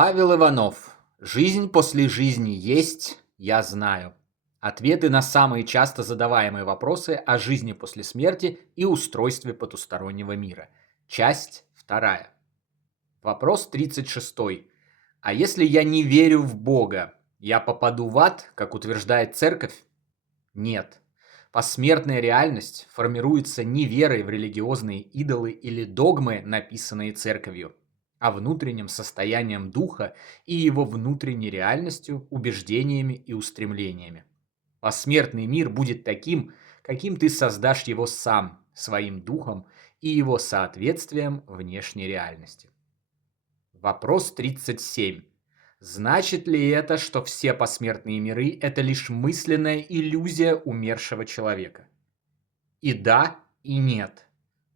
Павел Иванов. Жизнь после жизни есть, я знаю. Ответы на самые часто задаваемые вопросы о жизни после смерти и устройстве потустороннего мира. Часть вторая. Вопрос 36. А если я не верю в Бога, я попаду в ад, как утверждает церковь? Нет. Посмертная реальность формируется не верой в религиозные идолы или догмы, написанные церковью, а внутренним состоянием духа и его внутренней реальностью, убеждениями и устремлениями. Посмертный мир будет таким, каким ты создашь его сам, своим духом и его соответствием внешней реальности. Вопрос 37. Значит ли это, что все посмертные миры – это лишь мысленная иллюзия умершего человека? И да, и нет.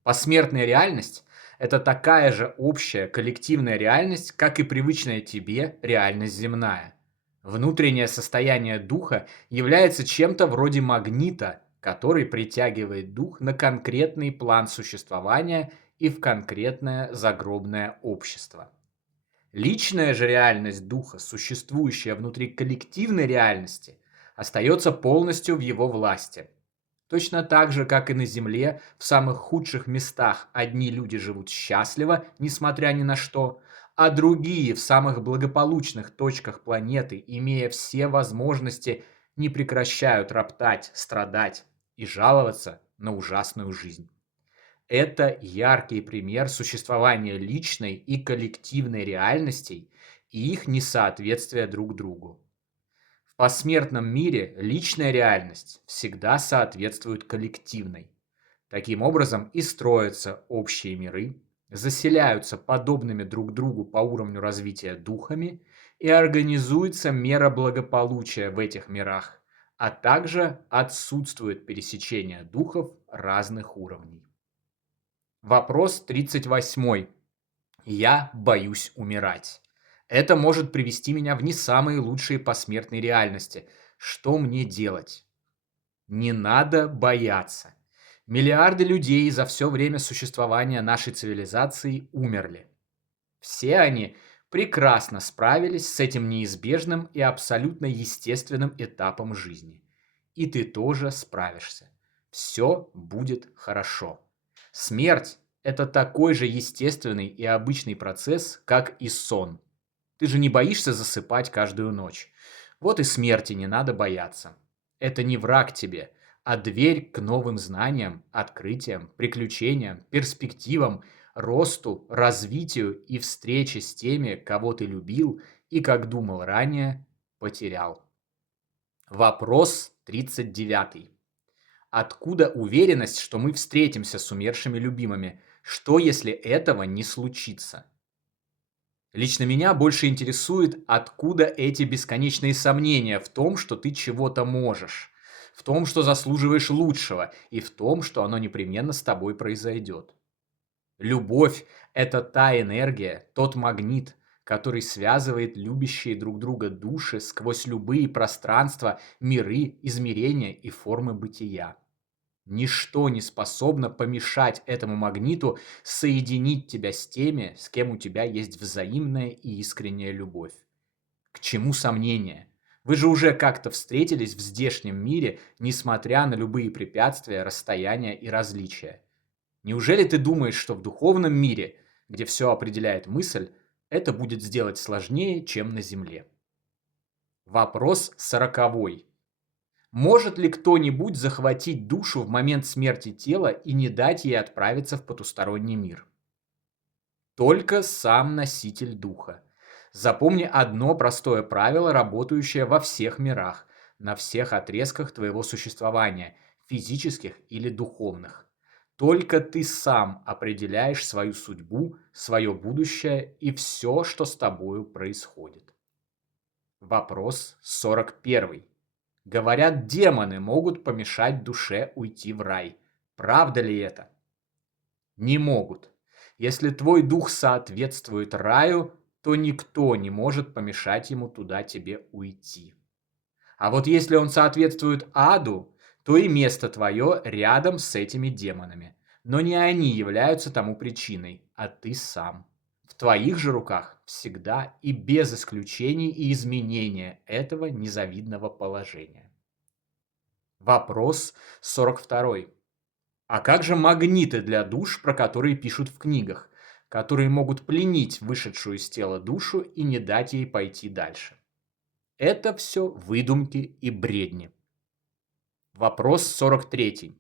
Посмертная реальность – это такая же общая коллективная реальность, как и привычная тебе реальность земная. Внутреннее состояние духа является чем-то вроде магнита, который притягивает дух на конкретный план существования и в конкретное загробное общество. Личная же реальность духа, существующая внутри коллективной реальности, остается полностью в его власти. Точно так же, как и на Земле, в самых худших местах одни люди живут счастливо, несмотря ни на что, а другие в самых благополучных точках планеты, имея все возможности, не прекращают роптать, страдать и жаловаться на ужасную жизнь. Это яркий пример существования личной и коллективной реальностей и их несоответствия друг другу. В посмертном мире личная реальность всегда соответствует коллективной. Таким образом и строятся общие миры, заселяются подобными друг другу по уровню развития духами и организуется мера благополучия в этих мирах, а также отсутствует пересечение духов разных уровней. Вопрос 38. Я боюсь умирать. Это может привести меня в не самые лучшие посмертные реальности. Что мне делать? Не надо бояться. Миллиарды людей за все время существования нашей цивилизации умерли. Все они прекрасно справились с этим неизбежным и абсолютно естественным этапом жизни. И ты тоже справишься. Все будет хорошо. Смерть – это такой же естественный и обычный процесс, как и сон. Ты же не боишься засыпать каждую ночь. Вот и смерти не надо бояться. Это не враг тебе, а дверь к новым знаниям, открытиям, приключениям, перспективам, росту, развитию и встрече с теми, кого ты любил и, как думал ранее, потерял. Вопрос 39. Откуда уверенность, что мы встретимся с умершими любимыми? Что, если этого не случится? Лично меня больше интересует, откуда эти бесконечные сомнения в том, что ты чего-то можешь, в том, что заслуживаешь лучшего, и в том, что оно непременно с тобой произойдет. Любовь – это та энергия, тот магнит, который связывает любящие друг друга души сквозь любые пространства, миры, измерения и формы бытия. Ничто не способно помешать этому магниту соединить тебя с теми, с кем у тебя есть взаимная и искренняя любовь. К чему сомнения? Вы же уже как-то встретились в здешнем мире, несмотря на любые препятствия, расстояния и различия. Неужели ты думаешь, что в духовном мире, где все определяет мысль, это будет сделать сложнее, чем на Земле? Вопрос 40. Может ли кто-нибудь захватить душу в момент смерти тела и не дать ей отправиться в потусторонний мир? Только сам носитель духа. Запомни одно простое правило, работающее во всех мирах, на всех отрезках твоего существования, физических или духовных. Только ты сам определяешь свою судьбу, свое будущее и все, что с тобою происходит. Вопрос 41. Говорят, демоны могут помешать душе уйти в рай. Правда ли это? Не могут. Если твой дух соответствует раю, то никто не может помешать ему туда тебе уйти. А вот если он соответствует аду, то и место твое рядом с этими демонами. Но не они являются тому причиной, а ты сам. В твоих же руках всегда и без исключений и изменения этого незавидного положения. Вопрос 42. А как же магниты для душ, про которые пишут в книгах, которые могут пленить вышедшую из тела душу и не дать ей пойти дальше? Это все выдумки и бредни. Вопрос 43.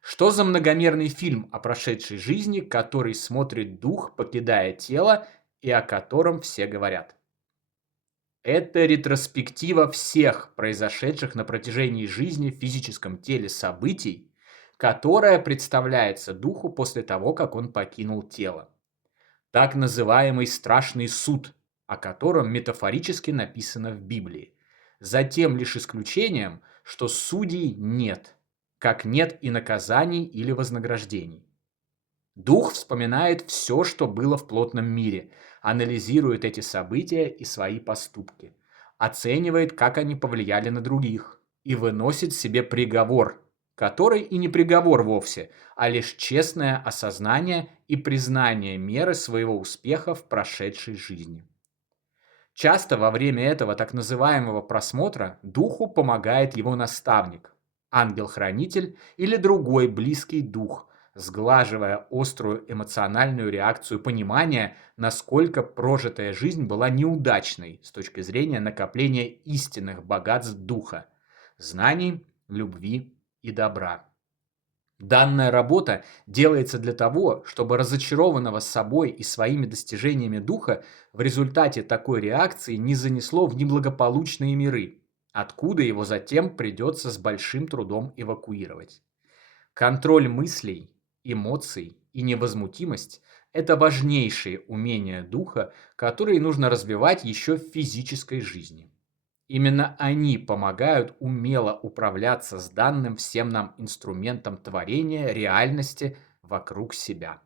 Что за многомерный фильм о прошедшей жизни, который смотрит дух, покидая тело, и о котором все говорят? Это ретроспектива всех произошедших на протяжении жизни в физическом теле событий, которая представляется духу после того, как он покинул тело. Так называемый страшный суд, о котором метафорически написано в Библии. За тем лишь исключением, что судей нет, как нет и наказаний или вознаграждений. Дух вспоминает все, что было в плотном мире, анализирует эти события и свои поступки, оценивает, как они повлияли на других, и выносит себе приговор, который и не приговор вовсе, а лишь честное осознание и признание меры своего успеха в прошедшей жизни. Часто во время этого так называемого просмотра духу помогает его наставник, ангел-хранитель или другой близкий дух, сглаживая острую эмоциональную реакцию понимания, насколько прожитая жизнь была неудачной с точки зрения накопления истинных богатств духа, знаний, любви и добра. Данная работа делается для того, чтобы разочарованного собой и своими достижениями духа в результате такой реакции не занесло в неблагополучные миры, откуда его затем придется с большим трудом эвакуировать. Контроль мыслей, эмоций и невозмутимость – это важнейшие умения духа, которые нужно развивать еще в физической жизни. Именно они помогают умело управляться с данным всем нам инструментом творения реальности вокруг себя.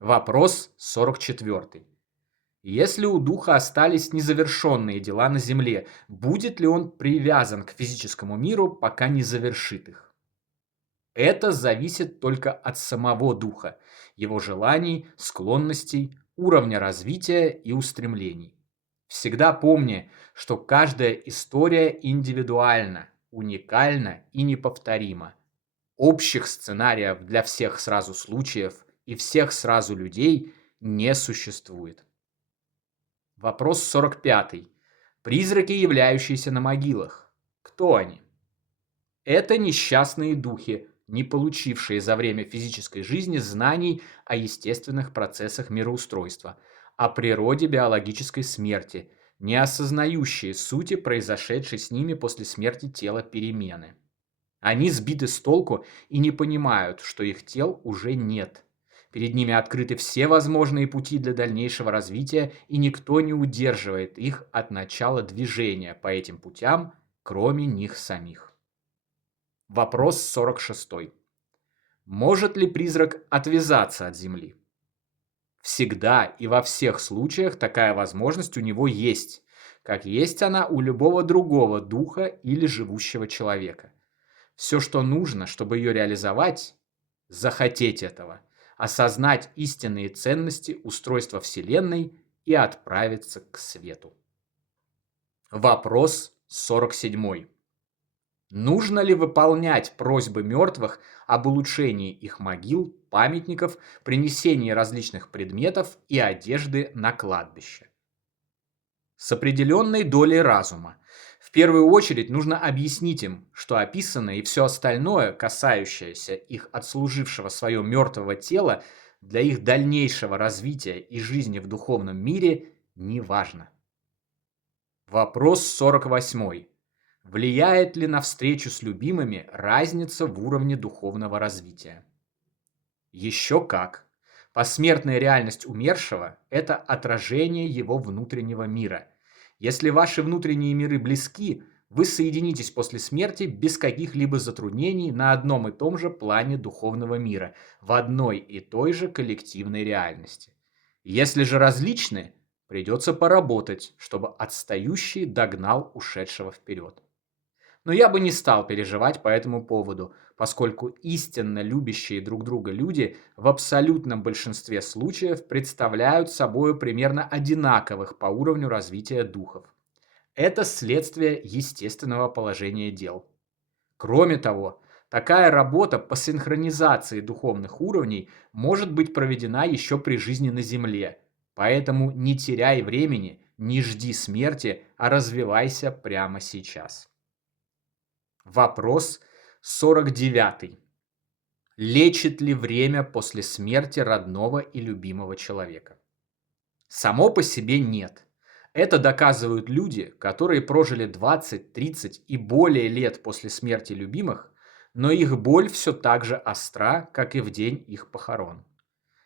Вопрос 44. Если у духа остались незавершенные дела на Земле, будет ли он привязан к физическому миру, пока не завершит их? Это зависит только от самого духа, его желаний, склонностей, уровня развития и устремлений. Всегда помни, что каждая история индивидуальна, уникальна и неповторима. Общих сценариев для всех сразу случаев и всех сразу людей не существует. Вопрос 45. Призраки, являющиеся на могилах. Кто они? Это несчастные духи, не получившие за время физической жизни знаний о естественных процессах мироустройства, о природе биологической смерти, не осознающие сути произошедшей с ними после смерти тела перемены. Они сбиты с толку и не понимают, что их тел уже нет. Перед ними открыты все возможные пути для дальнейшего развития, и никто не удерживает их от начала движения по этим путям, кроме них самих. Вопрос 46. Может ли призрак отвязаться от Земли? Всегда и во всех случаях такая возможность у него есть, как есть она у любого другого духа или живущего человека. Все, что нужно, чтобы ее реализовать, захотеть этого, осознать истинные ценности устройства Вселенной и отправиться к свету. Вопрос 47. Нужно ли выполнять просьбы мертвых об улучшении их могил, памятников, принесении различных предметов и одежды на кладбище? С определенной долей разума. В первую очередь нужно объяснить им, что описанное и все остальное, касающееся их отслужившего свое мертвого тела, для их дальнейшего развития и жизни в духовном мире не важно. Вопрос 48. Влияет ли на встречу с любимыми разница в уровне духовного развития? Еще как. Посмертная реальность умершего – это отражение его внутреннего мира. Если ваши внутренние миры близки, вы соединитесь после смерти без каких-либо затруднений на одном и том же плане духовного мира, в одной и той же коллективной реальности. Если же различны, придется поработать, чтобы отстающий догнал ушедшего вперед. Но я бы не стал переживать по этому поводу, поскольку истинно любящие друг друга люди в абсолютном большинстве случаев представляют собой примерно одинаковых по уровню развития духов. Это следствие естественного положения дел. Кроме того, такая работа по синхронизации духовных уровней может быть проведена еще при жизни на Земле. Поэтому не теряй времени, не жди смерти, а развивайся прямо сейчас. Вопрос 49. Лечит ли время после смерти родного и любимого человека? Само по себе нет. Это доказывают люди, которые прожили 20, 30 и более лет после смерти любимых, но их боль все так же остра, как и в день их похорон.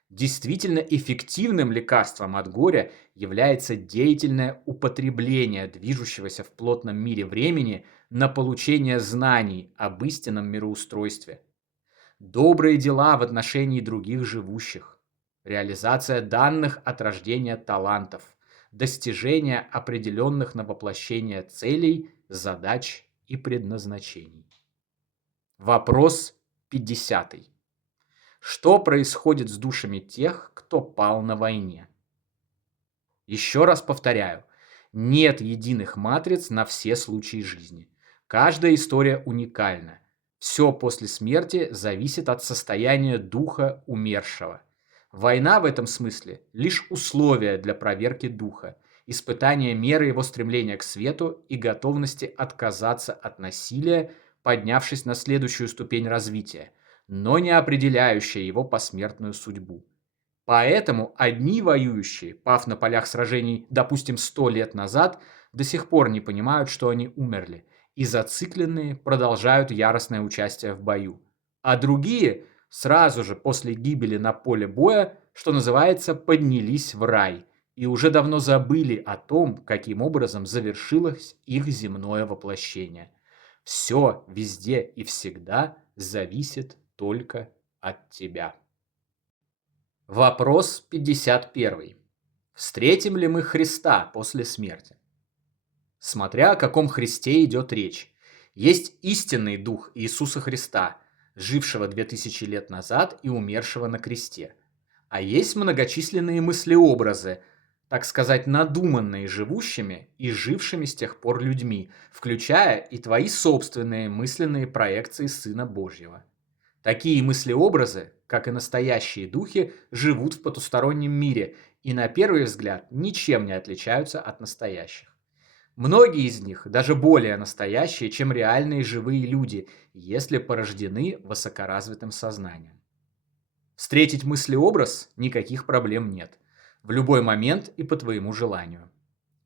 Действительно эффективным лекарством от горя является деятельное употребление движущегося в плотном мире времени на получение знаний об истинном мироустройстве. Добрые дела в отношении других живущих, реализация данных от рождения талантов, достижение определенных на воплощение целей, задач и предназначений. Вопрос 50. Что происходит с душами тех, кто пал на войне? Еще раз повторяю, нет единых матриц на все случаи жизни. Каждая история уникальна. Все после смерти зависит от состояния духа умершего. Война в этом смысле лишь условие для проверки духа, испытание меры его стремления к свету и готовности отказаться от насилия, поднявшись на следующую ступень развития, но не определяющая его посмертную судьбу. Поэтому одни воюющие, пав на полях сражений, допустим, 100 лет назад, до сих пор не понимают, что они умерли, и зацикленные продолжают яростное участие в бою. А другие сразу же после гибели на поле боя, что называется, поднялись в рай и уже давно забыли о том, каким образом завершилось их земное воплощение. Все, везде и всегда зависит только от тебя. Вопрос 51. Встретим ли мы Христа после смерти? Смотря о каком Христе идет речь. Есть истинный дух Иисуса Христа, жившего 2000 лет назад и умершего на кресте. А есть многочисленные мыслеобразы, так сказать, надуманные живущими и жившими с тех пор людьми, включая и твои собственные мысленные проекции Сына Божьего. Такие мыслеобразы, как и настоящие духи, живут в потустороннем мире и на первый взгляд ничем не отличаются от настоящих. Многие из них даже более настоящие, чем реальные живые люди, если порождены высокоразвитым сознанием. Встретить мыслеобраз никаких проблем нет. В любой момент и по твоему желанию.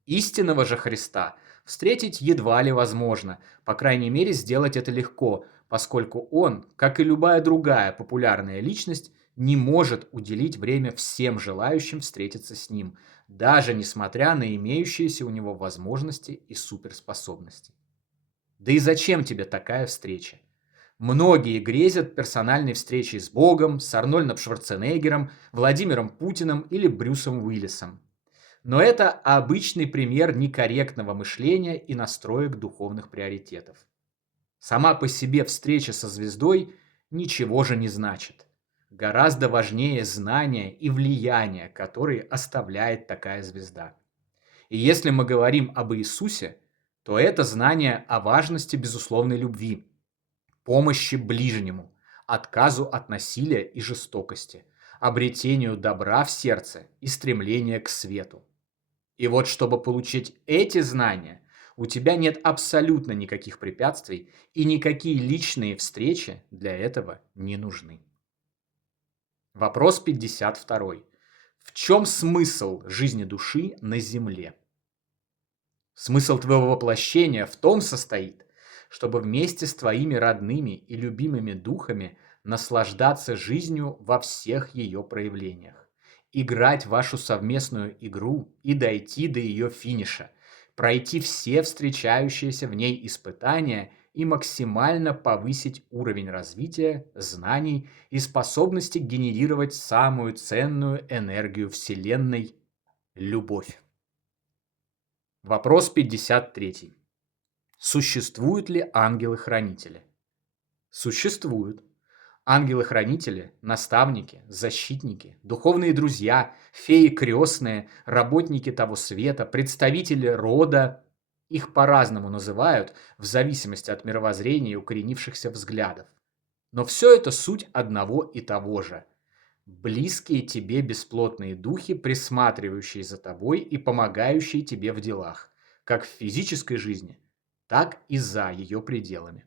Истинного же Христа встретить едва ли возможно, по крайней мере сделать это легко, поскольку он, как и любая другая популярная личность, не может уделить время всем желающим встретиться с ним, даже несмотря на имеющиеся у него возможности и суперспособности. Да и зачем тебе такая встреча? Многие грезят персональной встречей с Богом, с Арнольдом Шварценеггером, Владимиром Путиным или Брюсом Уиллисом. Но это обычный пример некорректного мышления и настроек духовных приоритетов. Сама по себе встреча со звездой ничего же не значит. Гораздо важнее знания и влияние, которые оставляет такая звезда. И если мы говорим об Иисусе, то это знание о важности безусловной любви, помощи ближнему, отказу от насилия и жестокости, обретению добра в сердце и стремлению к свету. И вот чтобы получить эти знания, у тебя нет абсолютно никаких препятствий, и никакие личные встречи для этого не нужны. Вопрос 52. В чем смысл жизни души на Земле? Смысл твоего воплощения в том состоит, чтобы вместе с твоими родными и любимыми духами наслаждаться жизнью во всех ее проявлениях, играть в вашу совместную игру и дойти до ее финиша, пройти все встречающиеся в ней испытания и максимально повысить уровень развития, знаний и способности генерировать самую ценную энергию Вселенной – любовь. Вопрос 53. Существуют ли ангелы-хранители? Существуют. Ангелы-хранители, наставники, защитники, духовные друзья, феи крестные, работники того света, представители рода. Их по-разному называют в зависимости от мировоззрения и укоренившихся взглядов. Но все это суть одного и того же. Близкие тебе бесплотные духи, присматривающие за тобой и помогающие тебе в делах, как в физической жизни, так и за ее пределами.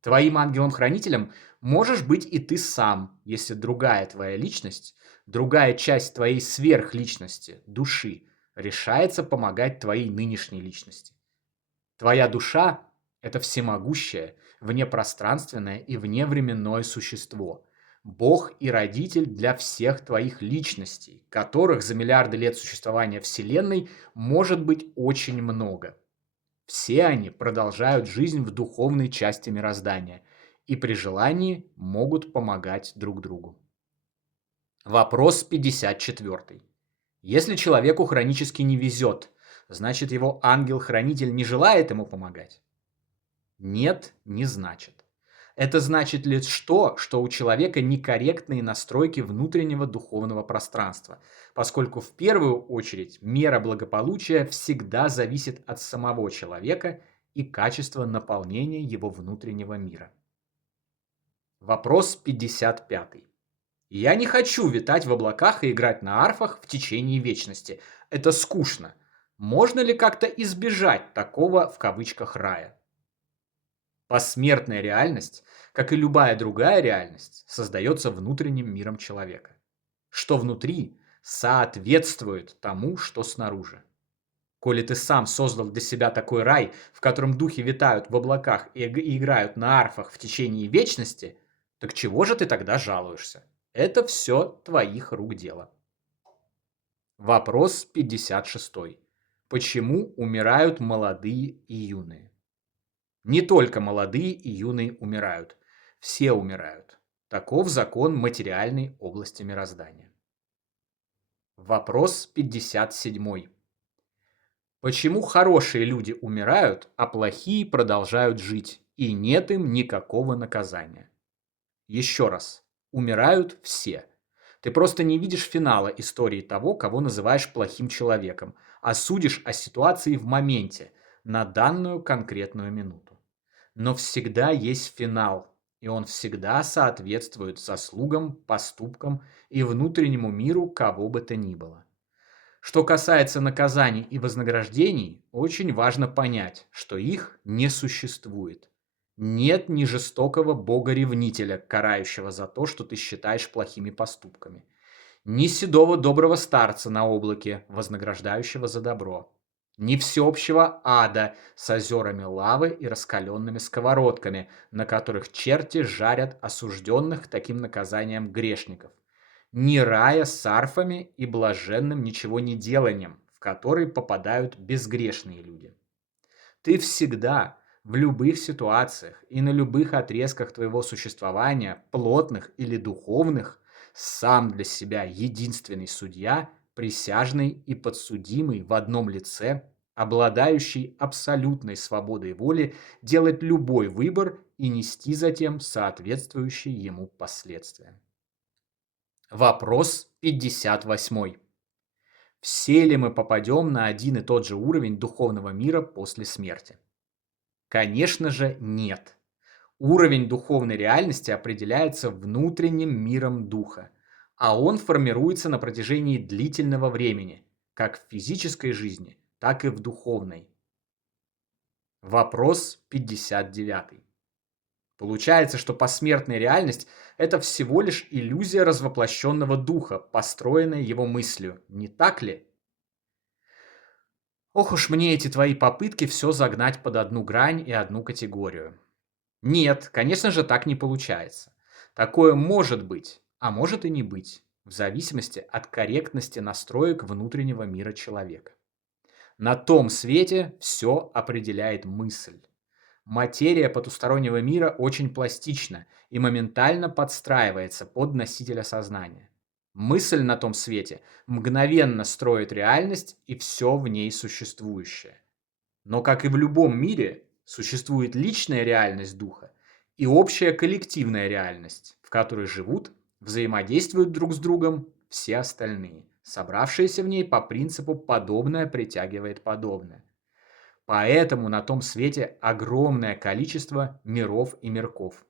Твоим ангелом-хранителем можешь быть и ты сам, если другая твоя личность, другая часть твоей сверхличности, души, решается помогать твоей нынешней личности. Твоя душа – это всемогущее, внепространственное и вневременное существо. Бог и родитель для всех твоих личностей, которых за миллиарды лет существования Вселенной может быть очень много. Все они продолжают жизнь в духовной части мироздания и при желании могут помогать друг другу. Вопрос 54. Если человеку хронически не везет, значит его ангел-хранитель не желает ему помогать? Нет, не значит. Это значит лишь то, что у человека некорректные настройки внутреннего духовного пространства, поскольку в первую очередь мера благополучия всегда зависит от самого человека и качества наполнения его внутреннего мира. Вопрос 55. Я не хочу витать в облаках и играть на арфах в течение вечности. Это скучно. Можно ли как-то избежать такого в кавычках рая? Посмертная реальность, как и любая другая реальность, создается внутренним миром человека. Что внутри, соответствует тому, что снаружи. Коли ты сам создал для себя такой рай, в котором духи витают в облаках и играют на арфах в течение вечности, так чего же ты тогда жалуешься? Это все твоих рук дело. Вопрос 56. Почему умирают молодые и юные? Не только молодые и юные умирают. Все умирают. Таков закон материальной области мироздания. Вопрос 57. Почему хорошие люди умирают, а плохие продолжают жить, и нет им никакого наказания? Еще раз. Умирают все. Ты просто не видишь финала истории того, кого называешь плохим человеком, а судишь о ситуации в моменте, на данную конкретную минуту. Но всегда есть финал, и он всегда соответствует заслугам, поступкам и внутреннему миру кого бы то ни было. Что касается наказаний и вознаграждений, очень важно понять, что их не существует. Нет ни жестокого бога-ревнителя, карающего за то, что ты считаешь плохими поступками, ни седого доброго старца на облаке, вознаграждающего за добро, ни всеобщего ада с озерами лавы и раскаленными сковородками, на которых черти жарят осужденных таким наказанием грешников, ни рая с арфами и блаженным ничего не деланием, в который попадают безгрешные люди. Ты всегда, в любых ситуациях и на любых отрезках твоего существования, плотных или духовных, сам для себя единственный судья, присяжный и подсудимый в одном лице, обладающий абсолютной свободой воли делать любой выбор и нести затем соответствующие ему последствия. Вопрос 58. Все ли мы попадем на один и тот же уровень духовного мира после смерти? Конечно же, нет. Уровень духовной реальности определяется внутренним миром духа, а он формируется на протяжении длительного времени, как в физической жизни, так и в духовной. Вопрос 59. Получается, что посмертная реальность – это всего лишь иллюзия развоплощенного духа, построенная его мыслью, не так ли? Ох уж мне эти твои попытки все загнать под одну грань и одну категорию. Нет, конечно же, так не получается. Такое может быть, а может и не быть, в зависимости от корректности настроек внутреннего мира человека. На том свете все определяет мысль. Материя потустороннего мира очень пластична и моментально подстраивается под носителя сознания. Мысль на том свете мгновенно строит реальность и все в ней существующее. Но, как и в любом мире, Существует личная реальность духа и общая коллективная реальность, в которой живут, взаимодействуют друг с другом все остальные, собравшиеся в ней по принципу «подобное притягивает подобное». Поэтому на том свете огромное количество миров и мирков.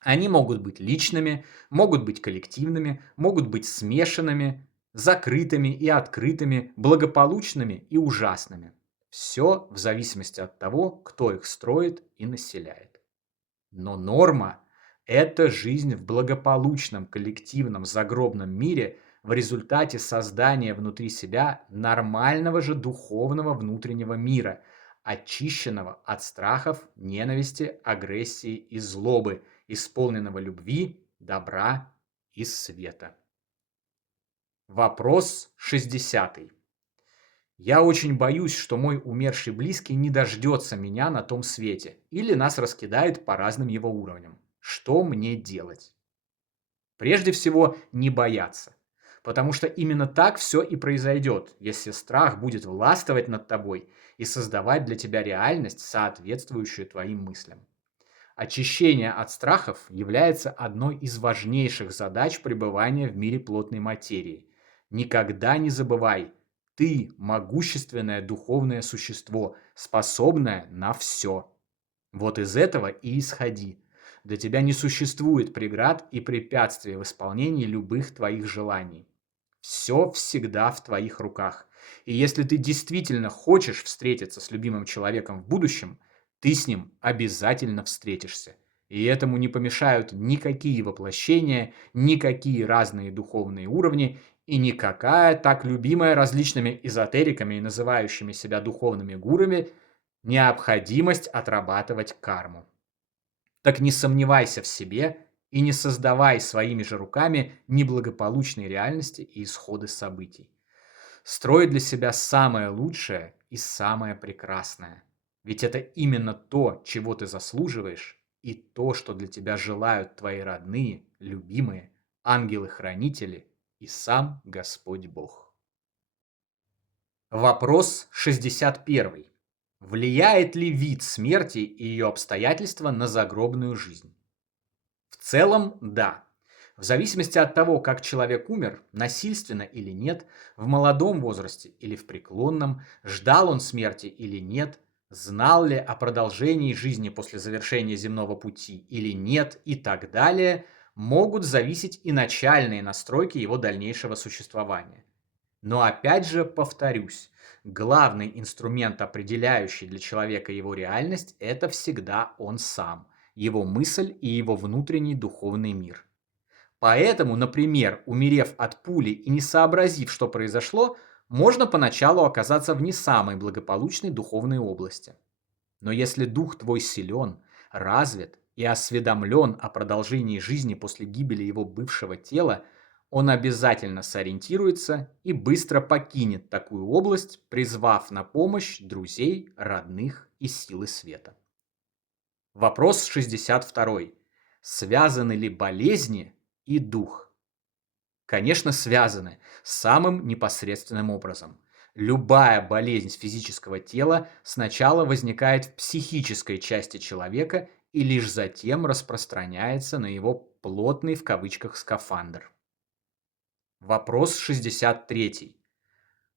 Они могут быть личными, могут быть коллективными, могут быть смешанными, закрытыми и открытыми, благополучными и ужасными. Все в зависимости от того, кто их строит и населяет. Но норма – это жизнь в благополучном коллективном загробном мире в результате создания внутри себя нормального же духовного внутреннего мира, очищенного от страхов, ненависти, агрессии и злобы, исполненного любви, добра и света. Вопрос 60. Я очень боюсь, что мой умерший близкий не дождется меня на том свете или нас раскидает по разным его уровням. Что мне делать? Прежде всего, не бояться. Потому что именно так все и произойдет, если страх будет властвовать над тобой и создавать для тебя реальность, соответствующую твоим мыслям. Очищение от страхов является одной из важнейших задач пребывания в мире плотной материи. Никогда не забывай, ты могущественное духовное существо, способное на все. Вот из этого и исходи. Для тебя не существует преград и препятствий в исполнении любых твоих желаний. Все всегда в твоих руках. И если ты действительно хочешь встретиться с любимым человеком в будущем, ты с ним обязательно встретишься. И этому не помешают никакие воплощения, никакие разные духовные уровни и никакая так любимая различными эзотериками и называющими себя духовными гурами необходимость отрабатывать карму. Так не сомневайся в себе и не создавай своими же руками неблагополучные реальности и исходы событий. Строй для себя самое лучшее и самое прекрасное. Ведь это именно то, чего ты заслуживаешь, и то, что для тебя желают твои родные, любимые, ангелы-хранители и сам Господь Бог. Вопрос 61. Влияет ли вид смерти и ее обстоятельства на загробную жизнь? В целом, да. В зависимости от того, как человек умер, насильственно или нет, в молодом возрасте или в преклонном, ждал он смерти или нет, знал ли о продолжении жизни после завершения земного пути или нет и так далее, могут зависеть и начальные настройки его дальнейшего существования. Но опять же повторюсь, главный инструмент, определяющий для человека его реальность, это всегда он сам, его мысль и его внутренний духовный мир. Поэтому, например, умерев от пули и не сообразив, что произошло, можно поначалу оказаться в не самой благополучной духовной области. Но если дух твой силен, развит и осведомлен о продолжении жизни после гибели его бывшего тела, он обязательно сориентируется и быстро покинет такую область, призвав на помощь друзей, родных и силы света. Вопрос 62. Связаны ли болезни и дух? Конечно, связаны самым непосредственным образом. Любая болезнь физического тела сначала возникает в психической части человека и лишь затем распространяется на его «плотный» в кавычках скафандр. Вопрос 63.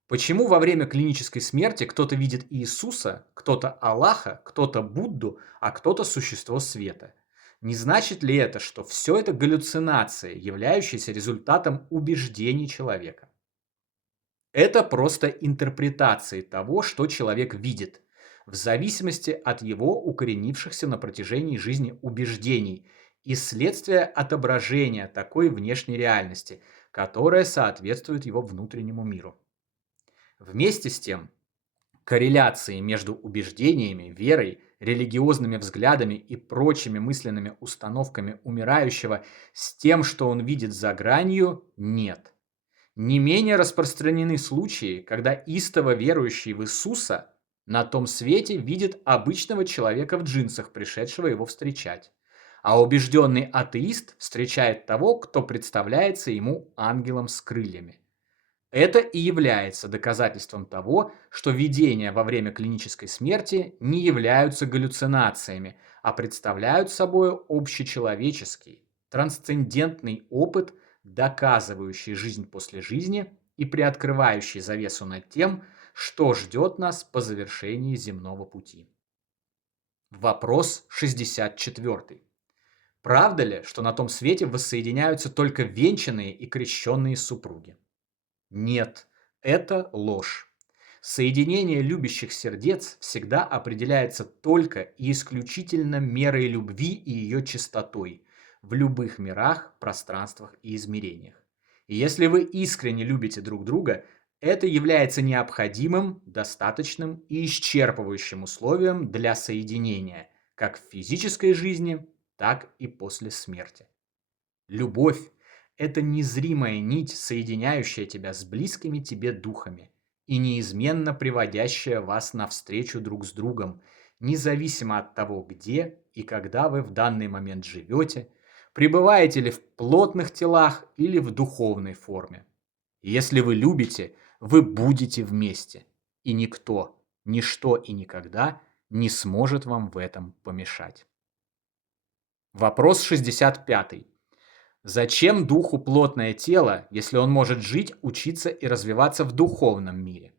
Почему во время клинической смерти кто-то видит Иисуса, кто-то Аллаха, кто-то Будду, а кто-то существо света? Не значит ли это, что все это галлюцинации, являющиеся результатом убеждений человека? Это просто интерпретации того, что человек видит, в зависимости от его укоренившихся на протяжении жизни убеждений и следствие отображения такой внешней реальности, которая соответствует его внутреннему миру. Вместе с тем, корреляции между убеждениями, верой, религиозными взглядами и прочими мысленными установками умирающего с тем, что он видит за гранью, нет. Не менее распространены случаи, когда истово верующий в Иисуса на том свете видит обычного человека в джинсах, пришедшего его встречать. А убежденный атеист встречает того, кто представляется ему ангелом с крыльями. Это и является доказательством того, что видения во время клинической смерти не являются галлюцинациями, а представляют собой общечеловеческий, трансцендентный опыт, доказывающий жизнь после жизни и приоткрывающий завесу над тем, что ждет нас по завершении земного пути. Вопрос 64. Правда ли, что на том свете воссоединяются только венчанные и крещенные супруги? Нет, это ложь. Соединение любящих сердец всегда определяется только и исключительно мерой любви и ее чистотой в любых мирах, пространствах и измерениях. И если вы искренне любите друг друга, это является необходимым, достаточным и исчерпывающим условием для соединения, как в физической жизни, так и после смерти. Любовь — это незримая нить, соединяющая тебя с близкими тебе духами и неизменно приводящая вас навстречу друг с другом, независимо от того, где и когда вы в данный момент живете, пребываете ли в плотных телах или в духовной форме. Если вы любите, вы будете вместе, и никто, ничто и никогда не сможет вам в этом помешать. Вопрос 65. Зачем духу плотное тело, если он может жить, учиться и развиваться в духовном мире?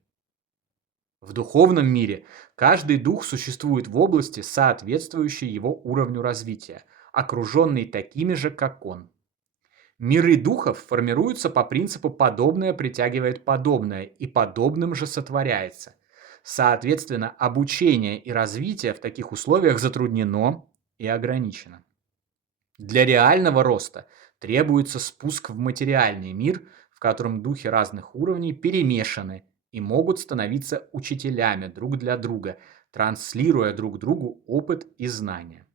В духовном мире каждый дух существует в области, соответствующей его уровню развития, окруженный такими же, как он. Миры духов формируются по принципу «подобное притягивает подобное» и подобным же сотворяется. Соответственно, обучение и развитие в таких условиях затруднено и ограничено. Для реального роста требуется спуск в материальный мир, в котором духи разных уровней перемешаны и могут становиться учителями друг для друга, транслируя друг другу опыт и знания.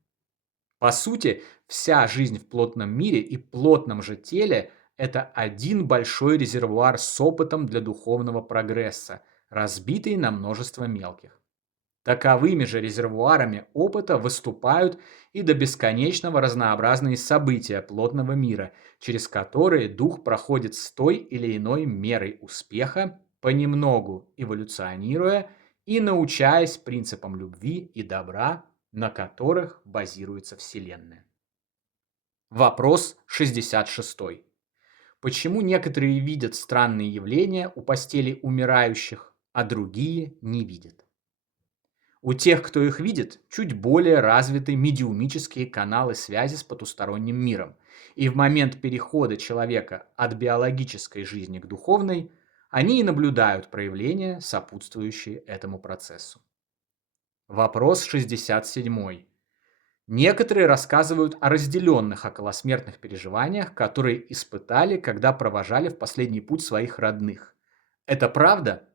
По сути, вся жизнь в плотном мире и плотном же теле — это один большой резервуар с опытом для духовного прогресса, разбитый на множество мелких. Таковыми же резервуарами опыта выступают и до бесконечного разнообразные события плотного мира, через которые дух проходит с той или иной мерой успеха, понемногу эволюционируя и научаясь принципам любви и добра, на которых базируется Вселенная. Вопрос 66. Почему некоторые видят странные явления у постели умирающих, а другие не видят? У тех, кто их видит, чуть более развиты медиумические каналы связи с потусторонним миром. И в момент перехода человека от биологической жизни к духовной, они и наблюдают проявления, сопутствующие этому процессу. Вопрос 67. Некоторые рассказывают о разделенных околосмертных переживаниях, которые испытали, когда провожали в последний путь своих родных. Это правда?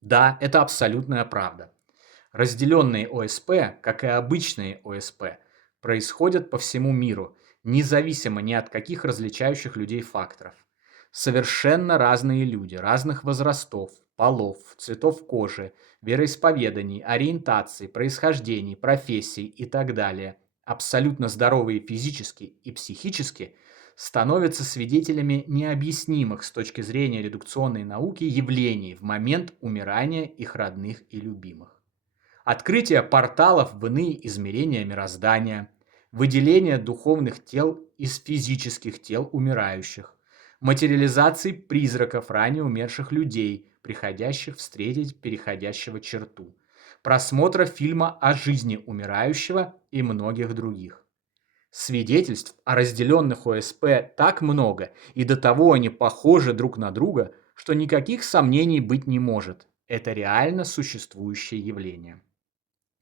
Да, это абсолютная правда. Разделенные ОСП, как и обычные ОСП, происходят по всему миру, независимо ни от каких различающих людей факторов. Совершенно разные люди, разных возрастов, полов, цветов кожи, вероисповеданий, ориентаций, происхождений, профессий и так далее, абсолютно здоровые физически и психически, становятся свидетелями необъяснимых с точки зрения редукционной науки явлений в момент умирания их родных и любимых. Открытие порталов в иные измерения мироздания, выделение духовных тел из физических тел умирающих, материализации призраков ранее умерших людей, приходящих встретить переходящего черту, просмотра фильма о жизни умирающего и многих других. Свидетельств о разделенных ОСП так много, и до того они похожи друг на друга, что никаких сомнений быть не может. Это реально существующее явление.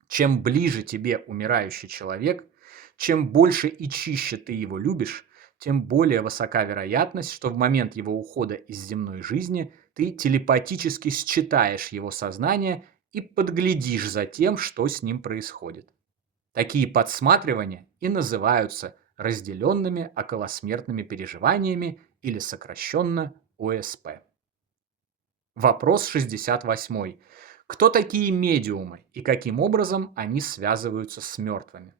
Чем ближе тебе умирающий человек, чем больше и чище ты его любишь, тем более высока вероятность, что в момент его ухода из земной жизни ты телепатически считаешь его сознание и подглядишь за тем, что с ним происходит. Такие подсматривания и называются разделенными околосмертными переживаниями или сокращенно ОСП. Вопрос 68. Кто такие медиумы и каким образом они связываются с мертвыми?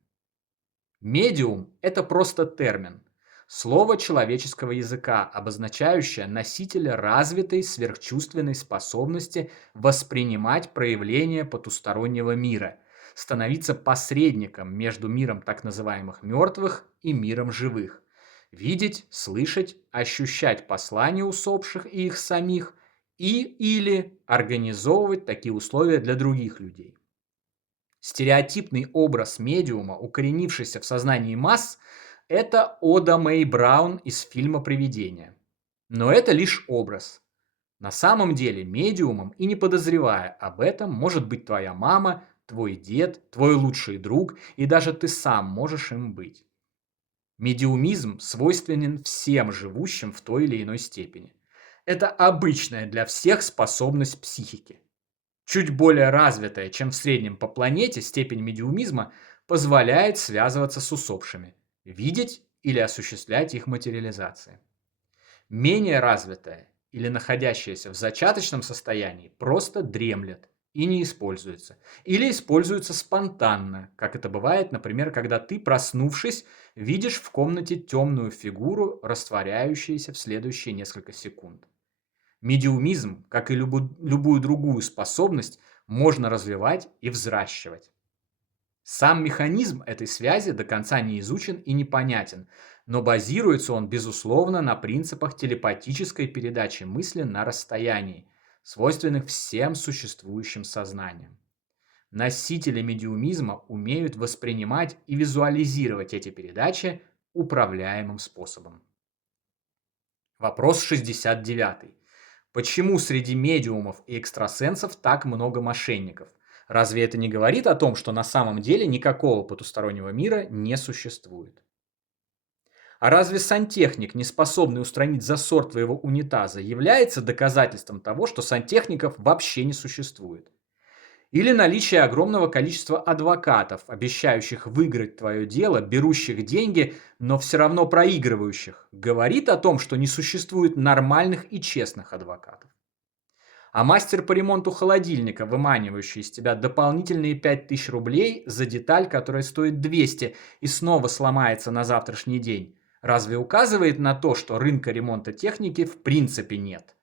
Медиум — это просто термин. Слово человеческого языка, обозначающее носителя развитой сверхчувственной способности воспринимать проявления потустороннего мира, становиться посредником между миром так называемых мертвых и миром живых, видеть, слышать, ощущать послания усопших и их самих, и или организовывать такие условия для других людей. Стереотипный образ медиума, укоренившийся в сознании масс, это Ода Мэй Браун из фильма «Привидение». Но это лишь образ. На самом деле медиумом, и не подозревая об этом, может быть твоя мама, твой дед, твой лучший друг, и даже ты сам можешь им быть. Медиумизм свойственен всем живущим в той или иной степени. Это обычная для всех способность психики. Чуть более развитая, чем в среднем по планете, степень медиумизма позволяет связываться с усопшими, видеть или осуществлять их материализации. Менее развитая или находящаяся в зачаточном состоянии просто дремлет и не используется. Или используется спонтанно, как это бывает, например, когда ты, проснувшись, видишь в комнате темную фигуру, растворяющуюся в следующие несколько секунд. Медиумизм, как и любую другую способность, можно развивать и взращивать. Сам механизм этой связи до конца не изучен и непонятен, но базируется он, безусловно, на принципах телепатической передачи мысли на расстоянии, свойственных всем существующим сознаниям. Носители медиумизма умеют воспринимать и визуализировать эти передачи управляемым способом. Вопрос 69. Почему среди медиумов и экстрасенсов так много мошенников? Разве это не говорит о том, что на самом деле никакого потустороннего мира не существует? А разве сантехник, не способный устранить засор твоего унитаза, является доказательством того, что сантехников вообще не существует? Или наличие огромного количества адвокатов, обещающих выиграть твое дело, берущих деньги, но все равно проигрывающих, говорит о том, что не существует нормальных и честных адвокатов? А мастер по ремонту холодильника, выманивающий из тебя дополнительные 5000 рублей за деталь, которая стоит 200 и снова сломается на завтрашний день, разве указывает на то, что рынка ремонта техники в принципе нет?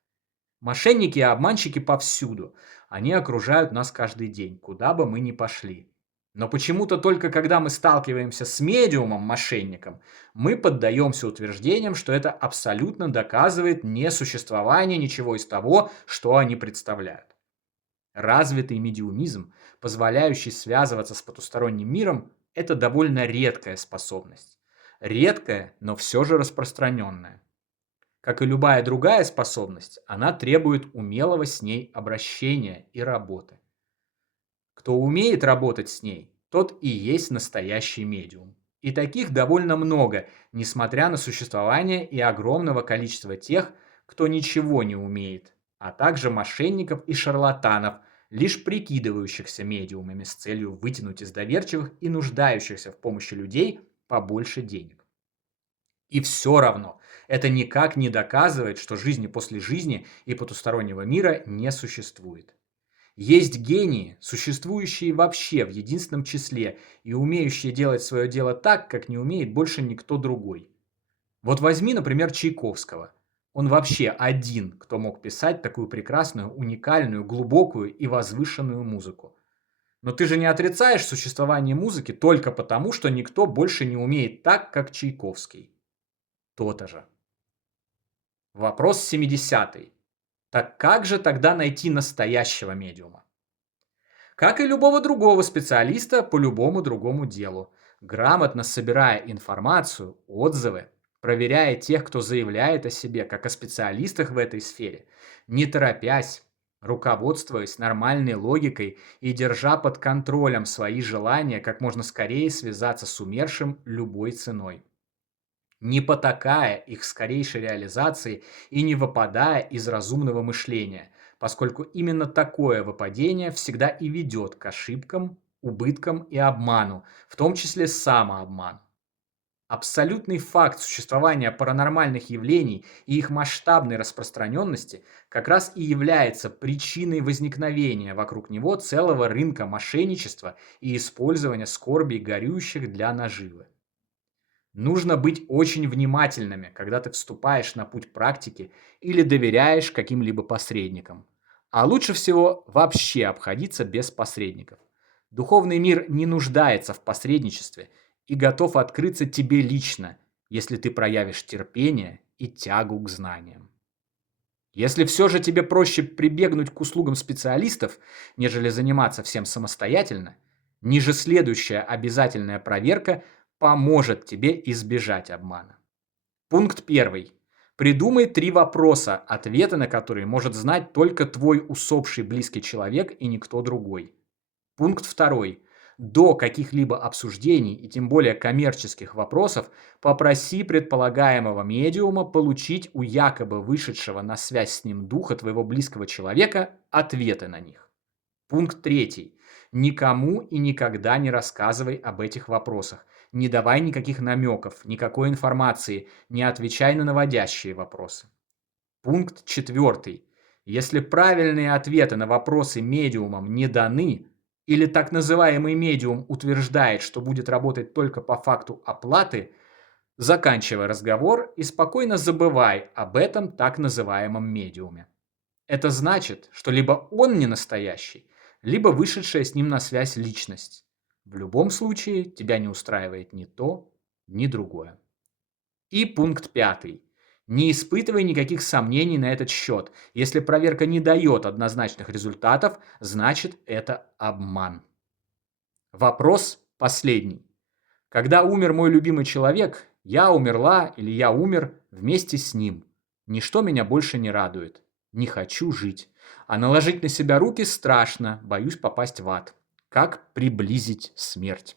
Мошенники и обманщики повсюду. Они окружают нас каждый день, куда бы мы ни пошли. Но почему-то только когда мы сталкиваемся с медиумом-мошенником, мы поддаемся утверждениям, что это абсолютно доказывает несуществование ничего из того, что они представляют. Развитый медиумизм, позволяющий связываться с потусторонним миром, это довольно редкая способность. Редкая, но все же распространенная. Как и любая другая способность, она требует умелого с ней обращения и работы. Кто умеет работать с ней, тот и есть настоящий медиум. И таких довольно много, несмотря на существование и огромного количества тех, кто ничего не умеет, а также мошенников и шарлатанов, лишь прикидывающихся медиумами с целью вытянуть из доверчивых и нуждающихся в помощи людей побольше денег. И все равно это никак не доказывает, что жизни после жизни и потустороннего мира не существует. Есть гении, существующие вообще в единственном числе и умеющие делать свое дело так, как не умеет больше никто другой. Вот возьми, например, Чайковского. Он вообще один, кто мог писать такую прекрасную, уникальную, глубокую и возвышенную музыку. Но ты же не отрицаешь существование музыки только потому, что никто больше не умеет так, как Чайковский. То-то же. Вопрос 70. Так как же тогда найти настоящего медиума? Как и любого другого специалиста по любому другому делу, грамотно собирая информацию, отзывы, проверяя тех, кто заявляет о себе, как о специалистах в этой сфере, не торопясь, руководствуясь нормальной логикой и держа под контролем свои желания, как можно скорее связаться с умершим любой ценой, не потакая их скорейшей реализации и не выпадая из разумного мышления, поскольку именно такое выпадение всегда и ведет к ошибкам, убыткам и обману, в том числе самообману. Абсолютный факт существования паранормальных явлений и их масштабной распространенности как раз и является причиной возникновения вокруг него целого рынка мошенничества и использования скорби горюющих для наживы. Нужно быть очень внимательными, когда ты вступаешь на путь практики или доверяешь каким-либо посредникам. А лучше всего вообще обходиться без посредников. Духовный мир не нуждается в посредничестве и готов открыться тебе лично, если ты проявишь терпение и тягу к знаниям. Если все же тебе проще прибегнуть к услугам специалистов, нежели заниматься всем самостоятельно, ниже следующая обязательная проверка поможет тебе избежать обмана. Пункт первый. Придумай 3 вопроса, ответы на которые может знать только твой усопший близкий человек и никто другой. Пункт второй. До каких-либо обсуждений и тем более коммерческих вопросов попроси предполагаемого медиума получить у якобы вышедшего на связь с ним духа твоего близкого человека ответы на них. Пункт третий. Никому и никогда не рассказывай об этих вопросах. Не давай никаких намеков, никакой информации, не отвечай на наводящие вопросы. Пункт четвертый. Если правильные ответы на вопросы медиумом не даны, или так называемый медиум утверждает, что будет работать только по факту оплаты, заканчивай разговор и спокойно забывай об этом так называемом медиуме. Это значит, что либо он не настоящий, либо вышедшая с ним на связь личность. В любом случае тебя не устраивает ни то, ни другое. И пункт пятый. Не испытывай никаких сомнений на этот счет. Если проверка не дает однозначных результатов, значит это обман. Вопрос последний. Когда умер мой любимый человек, я умерла или я умер вместе с ним. Ничто меня больше не радует. Не хочу жить. А наложить на себя руки страшно, боюсь попасть в ад. Как приблизить смерть?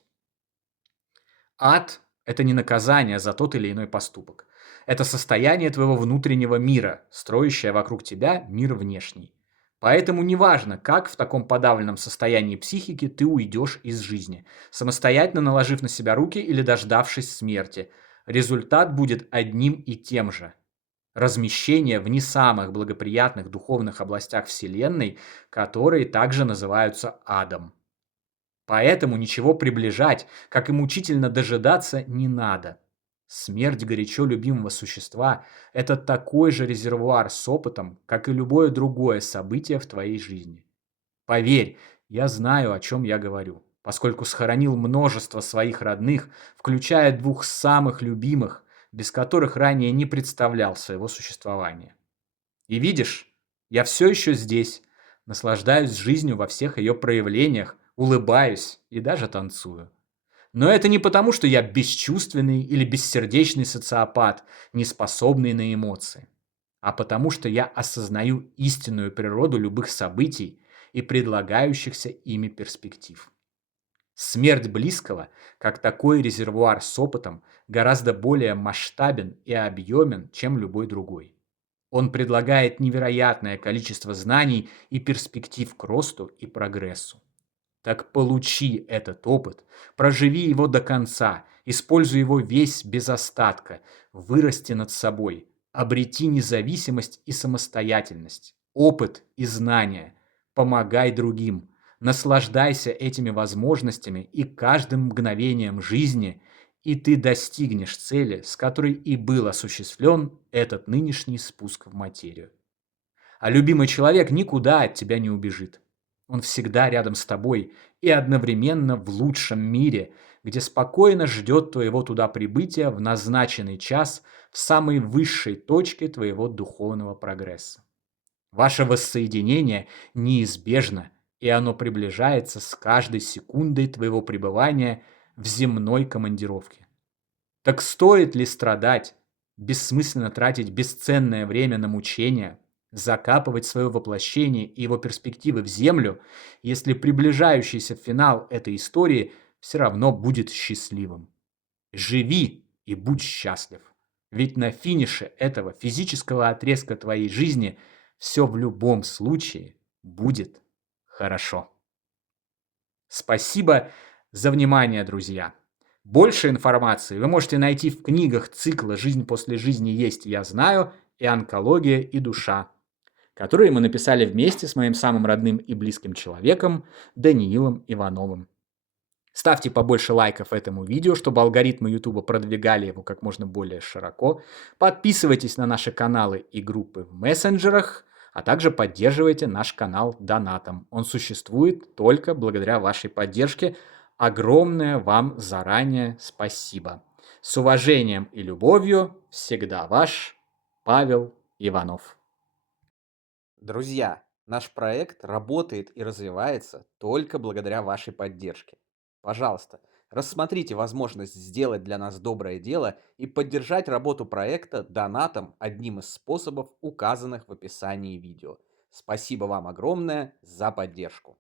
Ад – это не наказание за тот или иной поступок. Это состояние твоего внутреннего мира, строящее вокруг тебя мир внешний. Поэтому неважно, как в таком подавленном состоянии психики ты уйдешь из жизни, самостоятельно наложив на себя руки или дождавшись смерти. Результат будет одним и тем же. Размещение в не самых благоприятных духовных областях Вселенной, которые также называются адом. Поэтому ничего приближать, как и мучительно дожидаться, не надо. Смерть горячо любимого существа – это такой же резервуар с опытом, как и любое другое событие в твоей жизни. Поверь, я знаю, о чем я говорю, поскольку схоронил множество своих родных, включая 2 самых любимых, без которых ранее не представлял своего существования. И видишь, я все еще здесь, наслаждаюсь жизнью во всех ее проявлениях, улыбаюсь и даже танцую. Но это не потому, что я бесчувственный или бессердечный социопат, не способный на эмоции, а потому что я осознаю истинную природу любых событий и предлагающихся ими перспектив. Смерть близкого, как такой резервуар с опытом, гораздо более масштабен и объемен, чем любой другой. Он предлагает невероятное количество знаний и перспектив к росту и прогрессу. Так получи этот опыт, проживи его до конца, используй его весь без остатка, вырасти над собой, обрети независимость и самостоятельность, опыт и знания, помогай другим, наслаждайся этими возможностями и каждым мгновением жизни, и ты достигнешь цели, с которой и был осуществлен этот нынешний спуск в материю. А любимый человек никуда от тебя не убежит. Он всегда рядом с тобой и одновременно в лучшем мире, где спокойно ждет твоего туда прибытия в назначенный час в самой высшей точке твоего духовного прогресса. Ваше воссоединение неизбежно, и оно приближается с каждой секундой твоего пребывания в земной командировке. Так стоит ли страдать, бессмысленно тратить бесценное время на мучения, закапывать свое воплощение и его перспективы в землю, если приближающийся финал этой истории все равно будет счастливым? Живи и будь счастлив. Ведь на финише этого физического отрезка твоей жизни все в любом случае будет хорошо. Спасибо за внимание, друзья. Больше информации вы можете найти в книгах цикла «Жизнь после жизни есть, я знаю» и «Онкология и душа», которые мы написали вместе с моим самым родным и близким человеком Даниилом Ивановым. Ставьте побольше лайков этому видео, чтобы алгоритмы YouTube продвигали его как можно более широко. Подписывайтесь на наши каналы и группы в мессенджерах, а также поддерживайте наш канал донатом. Он существует только благодаря вашей поддержке. Огромное вам заранее спасибо. С уважением и любовью, всегда ваш Павел Иванов. Друзья, наш проект работает и развивается только благодаря вашей поддержке. Пожалуйста, рассмотрите возможность сделать для нас доброе дело и поддержать работу проекта донатом одним из способов, указанных в описании видео. Спасибо вам огромное за поддержку.